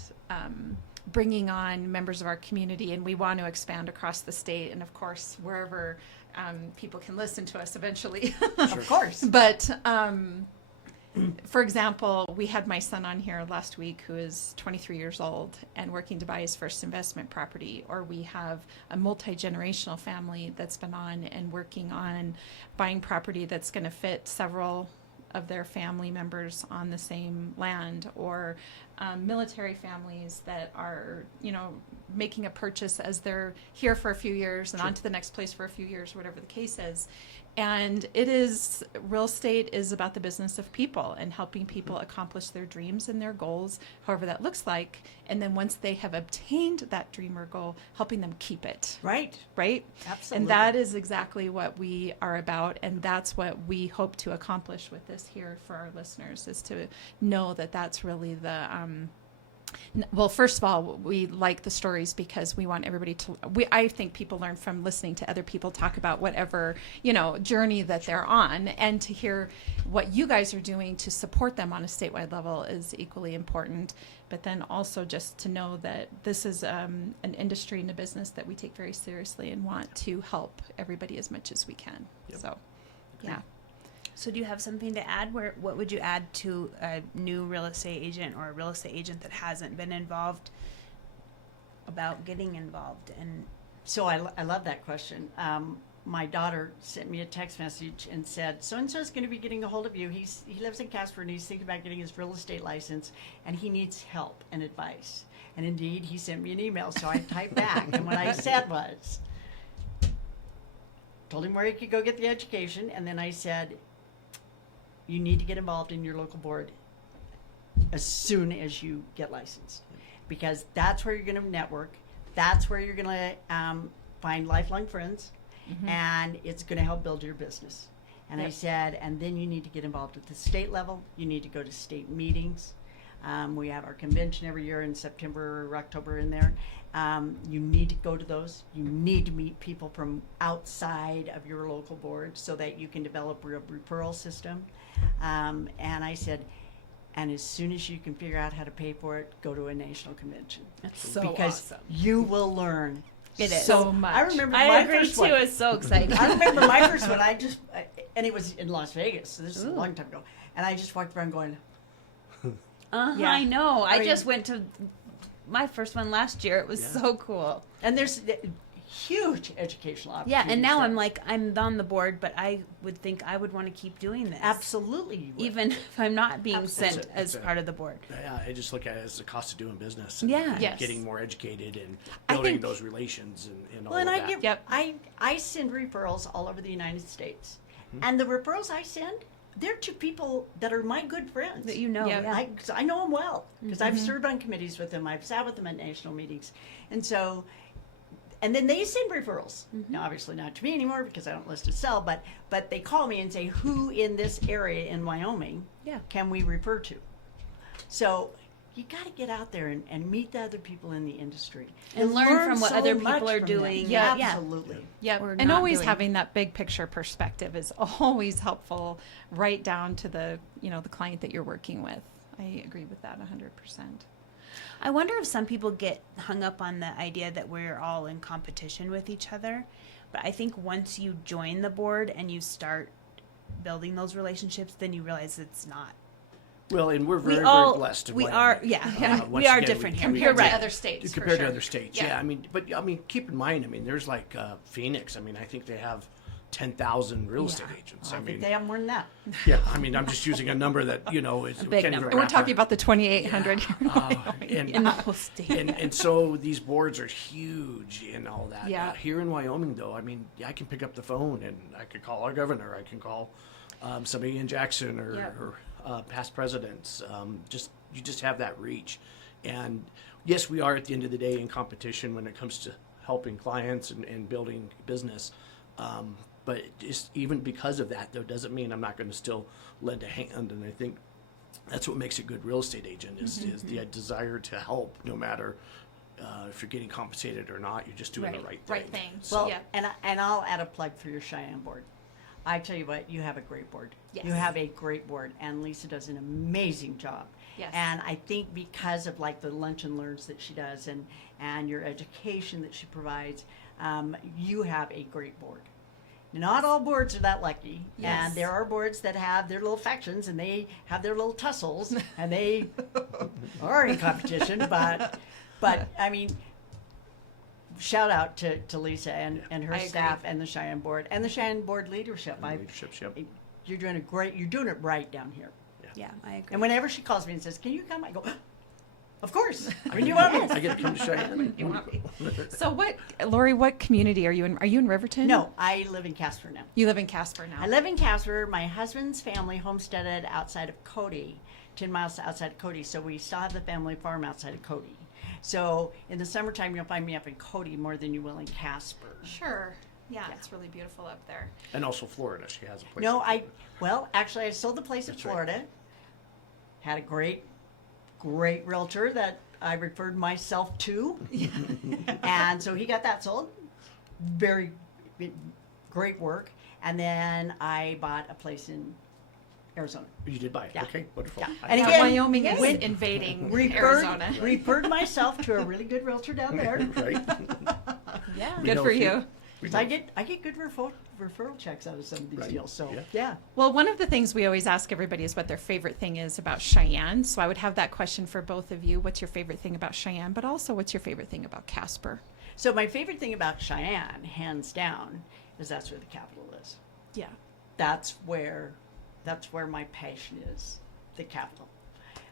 bringing on members of our community, and we want to expand across the state and of course wherever people can listen to us eventually. Of course. But for example, we had my son on here last week who is 23 years old and working to buy his first investment property. Or we have a multi-generational family that's been on and working on buying property that's going to fit several of their family members on the same land. Or military families that are, making a purchase as they're here for a few years and on to the next place for a few years, whatever the case is. And real estate is about the business of people and helping people accomplish their dreams and their goals, however that looks like. And then once they have obtained that dream or goal, helping them keep it. Right. Right? Absolutely. And that is exactly what we are about. And that's what we hope to accomplish with this here for our listeners, is to know that that's really the, well, first of all, we like the stories because we want everybody to, I think people learn from listening to other people talk about whatever, journey that they're on, and to hear what you guys are doing to support them on a statewide level is equally important. But then also just to know that this is an industry and a business that we take very seriously and want to help everybody as much as we can. Yep. So, yeah. So do you have something to add? What would you add to a new real estate agent or a real estate agent that hasn't been involved about getting involved? And So I love that question. My daughter sent me a text message and said, so-and-so is going to be getting a hold of you. He lives in Casper and he's thinking about getting his real estate license and he needs help and advice. And indeed, he sent me an email, so I typed back. And what I said was, told him where he could go get the education. And then I said, you need to get involved in your local board as soon as you get licensed, because that's where you're going to network. That's where you're going to find lifelong friends, and it's going to help build your business. And I said, and then you need to get involved at the state level. You need to go to state meetings. We have our convention every year in September or October in there. You need to go to those. You need to meet people from outside of your local board so that you can develop a referral system. And I said, and as soon as you can figure out how to pay for it, go to a national convention. that's so Because awesome. you will learn It is. So much. I remember I my agree first too. one. It's so exciting. I remember my first one. And it was in Las Vegas. So this is a long time ago. And I just walked around going, Yeah. I know. I mean- just went to my first one last year. It was Yeah. so cool. and there's huge educational Yeah, opportunities. and now there. I'm like, I'm on the board, but I would think I would want to keep doing this. Absolutely. You would. Even if I'm not being Absolutely. sent as part of the board. Yeah, I just look at it as the cost of doing business. And, Yeah. and Yes. getting more educated and I building think- those relations and all Well, and of I that. give, Yep. I send referrals all over the United States. And the referrals I send, they're to people that are my good friends. That you know. Yeah. Yeah. 'Cause I know them well because I've served on committees with them. I've sat with them at national meetings. And so, and then they send referrals. Now, obviously not to me anymore because I don't list to sell, but they call me and say, who in this area in Wyoming Yeah. can we refer to? So you got to get out there and meet the other people in the industry. And You'll learn from what so other much people are from them. doing. Yeah. Yeah. Absolutely. Yep. Or And not always doing. having that big picture perspective is always helpful, right down to the client that you're working with. I agree with that 100%. I wonder if some people get hung up on the idea that we're all in competition with each other. But I think once you join the board and you start building those relationships, then you realize it's not. Well, and we're very, we all, very blessed. in we Wyoming. are, yeah, Once we are again, different here. we- You're Compared to right. other states, for Compared sure. to other states, Yeah. yeah. I mean, keep in mind, there's like Phoenix. I think they have 10,000 real estate agents. I think they have more than that. yeah. I'm just using a number that is A big can't even number. wrap We're our- talking about the 2,800 here. In the whole state. and so these boards are huge and all that. Yeah. Here in Wyoming, though, I can pick up the phone and I could call our governor. I can call somebody in Jackson or, Yep. or past presidents. You just have that reach. And yes, we are at the end of the day in competition when it comes to helping clients and building business. But just even because of that, though, doesn't mean I'm not going to still lend a hand. And I think that's what makes a good real estate agent is the desire to help, no matter if you're getting compensated or not. You're just doing the right thing. Right thing. Well, Yeah. and I'll add a plug for your Cheyenne board. I tell you what, you have a great board. Yes. You have a great board, and Lisa does an amazing job. Yes. And I think because of like the lunch and learns that she does and your education that she provides, you have a great board. Not all boards are that lucky. Yes. And there are boards that have their little factions and they have their little tussles and they are in competition. But I mean, shout out to Lisa and her I agree. staff and the Cheyenne board and the Cheyenne board leadership. Leadership, yep. You're doing you're doing it right down here. Yeah, I agree. And whenever she calls me and says, "Can you come?" I go, "Of course." When you want me. I get to come to Cheyenne. You want me. So Lori, what community are you in? Are you in Riverton? No, I live in Casper now. You live in Casper now. I live in Casper. My husband's family homesteaded outside of Cody, 10 miles outside of Cody. So we still have the family farm outside of Cody. So in the summertime, you'll find me up in Cody more than you will in Casper. Sure. Yeah, it's really beautiful up there. And also Florida. She has a place. No, in Florida. actually, I sold the place in That's right. Florida. Had a great realtor that I referred myself to. And so he got that sold. Very great work. And then I bought a place in Arizona. You did buy it. Yeah. Okay, wonderful. Yeah. I- And Yeah, again, Wyoming is when- invading Referred, Arizona. referred myself to a really good realtor down there. Right? yeah. We Good know for a few. you. We So I know. get good referral checks out of some of these Right. deals. So Yeah. yeah. Well, one of the things we always ask everybody is what their favorite thing is about Cheyenne. So I would have that question for both of you. What's your favorite thing about Cheyenne? But also, what's your favorite thing about Casper? So my favorite thing about Cheyenne, hands down, is that's where the capital is. Yeah. That's where my passion is, the capital,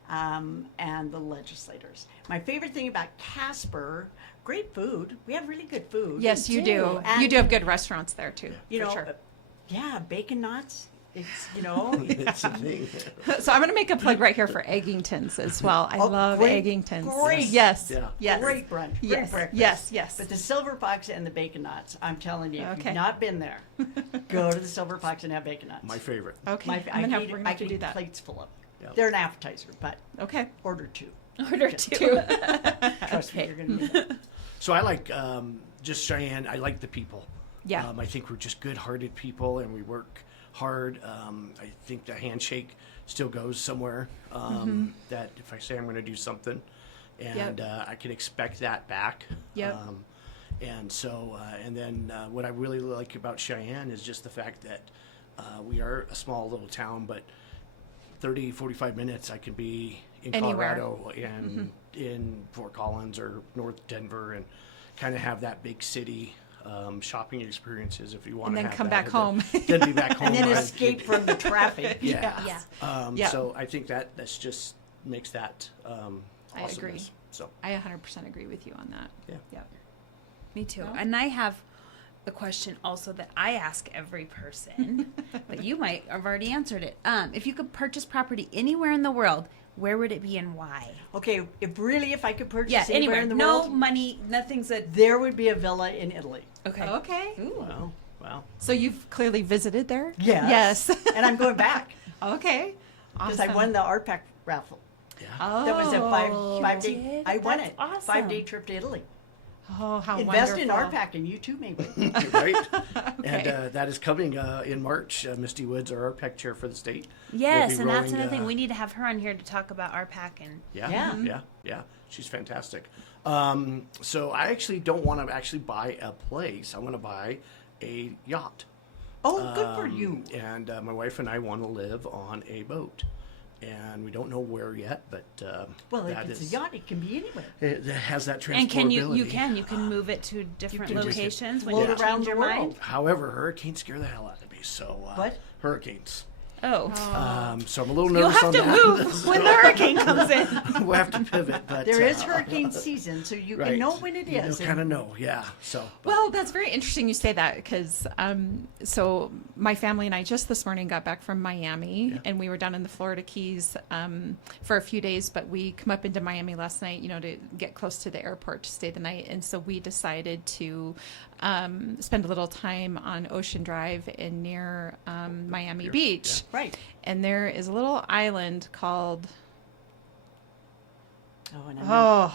and the legislators. My favorite thing about Casper, great food. We have really good food. Yes, you do. And, You do have good restaurants there too. You for know, sure. yeah, bacon knots. It's It's a thing. So I'm going to make a plug right here for Eggington's as well. I Oh, love great- Eggington's. great. Yes. Yeah. Yes. great brunch. Great Yes. breakfast. Yes. Yes. But the Silver Fox and the bacon knots, I'm telling you, if Okay. you've not been there, go to the Silver Fox and have bacon knots. My favorite. Okay. My, I'm gonna I have can to eat, I do can eat that. plates full of. Yep. They're an appetizer, but Okay. order two. Order two. Trust me, you're going to get it. So I like just Cheyenne. I like the people. Yeah. I think we're just good-hearted people, and we work hard. I think the handshake still goes somewhere. That if I say I'm going to do something, and I can expect that back. Yep. And so, and then what I really like about Cheyenne is just the fact that we are a small little town, but 30, 45 minutes I can be in Anywhere. Colorado and in Fort Collins or North Denver and kind of have that big city shopping experiences if you want And to then have come that. back home. Then be back home. And then I- escape from the traffic. Yeah. Yeah. Yeah. So I think that's just makes that I agree. awesomeness. So I 100% agree with you on that. Yeah. Yep. Me too. No? And I have the question also that I ask every person, but you might have already answered it. If you could purchase property anywhere in the world, where would it be and why? Okay, if I could purchase Yeah, anywhere anywhere. in the No world, money, nothing's a. there would be a villa in Italy. Okay. Okay. Ooh. well, So you've clearly visited there? Yes. Yes. And I'm going back Okay. because Awesome. I won the RPAC raffle. yeah. Oh. That was a five day. did? I won That's it. awesome. 5-day trip to Italy. Oh, how Invest in wonderful. RPAC, and you too, maybe. Right. Okay. And that is coming in March. Misty Woods, our RPEC chair for the state. Yes, will be and that's rolling, another thing. We need to have her on here to talk about RPAC and. Yeah. Yeah. She's fantastic. So I actually don't want to actually buy a place. I want to buy a yacht. Oh, good for you. And my wife and I want to live on a boat. And we don't know where yet, but Well, if that it's is- a yacht, it can be anywhere. It has that transportability. And can you can move it to different can just locations when float you around change the your world. mind? However, hurricanes scare the hell out of me. So What? hurricanes. Oh. So I'm a little You'll nervous have on to that. move when the hurricane comes in. We'll have to pivot, but There is hurricane season, so you can know when it is. You kind of know, yeah. So but- Well, that's very interesting you say that because so my family and I just this morning got back from Miami and we were down in the Florida Keys for a few days, but we come up into Miami last night, to get close to the airport to stay the night. And so we decided to spend a little time on Ocean Drive and near Miami Beach. Right. And there is a little island called, Oh, and I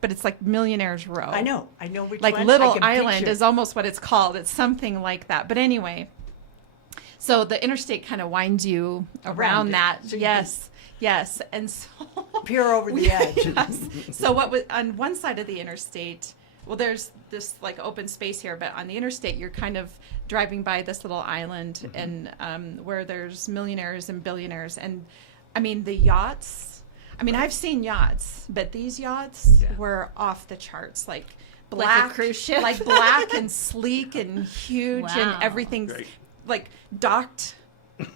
but it's like Millionaire's Row. I know which Like one. Little I can Island picture. is almost what it's called. It's something like that. But anyway, So the interstate kind of winds you around it. that. So you Yes. And so Peer over the edge. yes. So what was on one side of the interstate, well, there's this like open space here, but on the interstate, you're kind of driving by this little island and where there's millionaires and billionaires. And I mean, the yachts, I mean, I've seen yachts, but these yachts were off the charts, like black, cruise ship? like black and sleek and huge Wow. and everything's Great. like docked,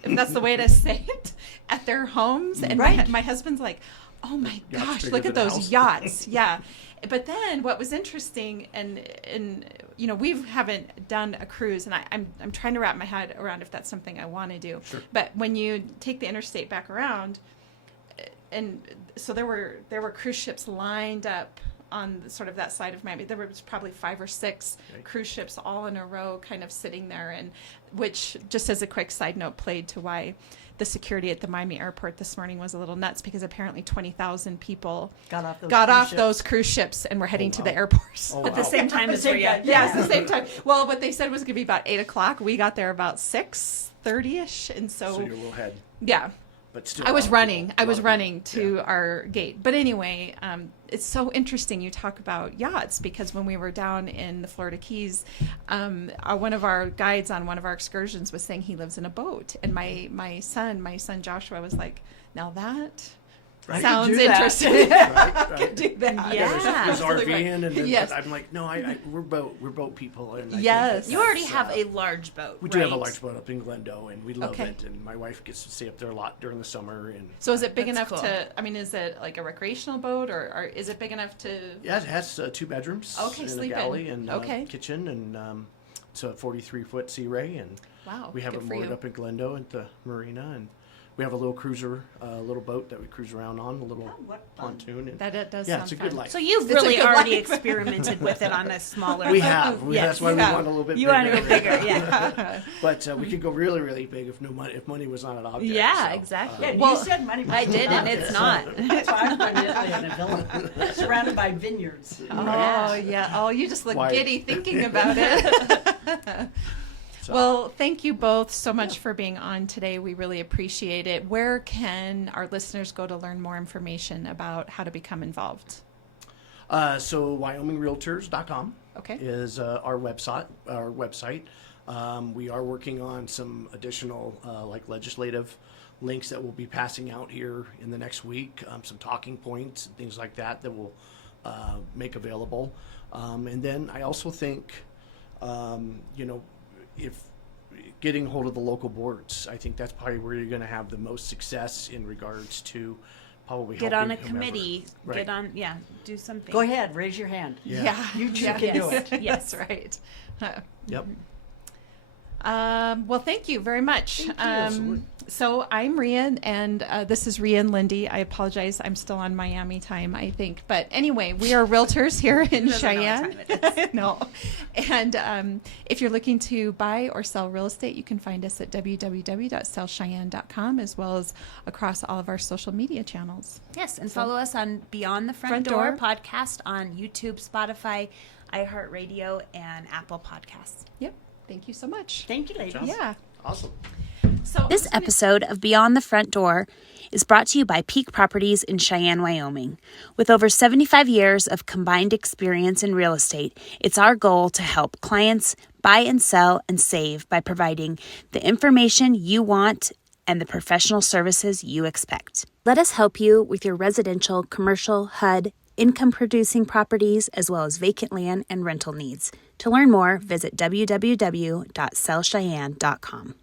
if that's the way to say it, at their homes. And Right. my husband's like, oh my Yachts gosh, bigger look at than a those house. yachts. Yeah. But then what was interesting, and you know, we haven't done a cruise, and I'm trying to wrap my head around if that's something I want to do. Sure. But when you take the interstate back around, and so there were cruise ships lined up on sort of that side of Miami. There was probably 5 or 6 Okay. cruise ships all in a row, kind of sitting there, and which, just as a quick side note, played to why the security at the Miami airport this morning was a little nuts, because apparently 20,000 people Got off those got cruise off ships. those cruise ships and were heading to wow. the airports. Oh, At the wow. same time as Rhea. Yes, the same time. Well, what they said was going to be about 8 o'clock. We got there about 6:30ish, and So you're a little head, yeah. but still. I was a lot of running. people. I A lot was of running people. to our gate. But anyway, it's so interesting you talk about yachts, because when we were down in the Florida Keys, one of our guides on one of our excursions was saying he lives in a boat, and my son Joshua was like, "Now that Right. sounds Do that. interesting. Right, I could right. do that." Yeah. There's Absolutely right. RVing, and then Yes. I'm like, no, we're boat people, and I Yes. think You already that's, have a large boat. We do have a right? large boat up in Glendo, and we love Okay. it. And my wife gets to stay up there a lot during the summer. And So is it big That's enough cool. to? I mean, is it like a recreational boat, or is it big enough to? yeah, it has 2 bedrooms, Okay, and a sleep in. galley, and Okay. kitchen, and it's a 43-foot Sea Ray, and Wow, we have good it for moored you. up in Glendo at the marina, and we have a little cruiser, little boat that we cruise around on, a little what fun. pontoon. And That it does. yeah, sound it's a fun. good life. So you've It's a really good already life. experimented with it on a smaller. we have. Yes, That's why you we have. want a little bit You bigger. want to go bigger, yeah. But we could go really, really big if money was not an object. Yeah, so, exactly. Yeah, Well, you said money. Was I did, and it's not. That's why I'm going to live in a villa surrounded by vineyards. Oh Yeah. yeah. Oh, you just look Why- giddy thinking about it. So- Well, thank you both so much for being on today. We really appreciate it. Where can our listeners go to learn more information about how to become involved? So WyomingRealtors.com Okay. is our website. We are working on some additional like legislative links that we'll be passing out here in the next week. Some talking points and things like that we'll make available. And then I also think, if getting hold of the local boards, I think that's probably where you're going to have the most success in regards to probably Get on a helping whomever. committee. Right. Get on, do something. Go ahead, raise your hand. Yeah. You two Yeah. can do Yes. it. Yes. That's right. Yep. Well, thank you very much. Absolutely. So I'm Rhea, and this is Rhea and Lindee. I apologize. I'm still on Miami time, I think. But anyway, we are realtors here in Doesn't know what Cheyenne. time it is. No. And if you're looking to buy or sell real estate, you can find us at www.sellcheyenne.com, as well as across all of our social media channels. Yes, and follow us on Beyond the Front, Front Door Door. podcast on YouTube, Spotify, iHeartRadio, and Apple Podcasts. Yep. Thank you so much. Thank you, ladies. Job. Yeah. Awesome. So This episode of Beyond the Front Door is brought to you by Peak Properties in Cheyenne, Wyoming. With over 75 years of combined experience in real estate, it's our goal to help clients buy and sell and save by providing the information you want and the professional services you expect. Let us help you with your residential, commercial, HUD, income-producing properties, as well as vacant land and rental needs. To learn more, visit www.sellcheyenne.com.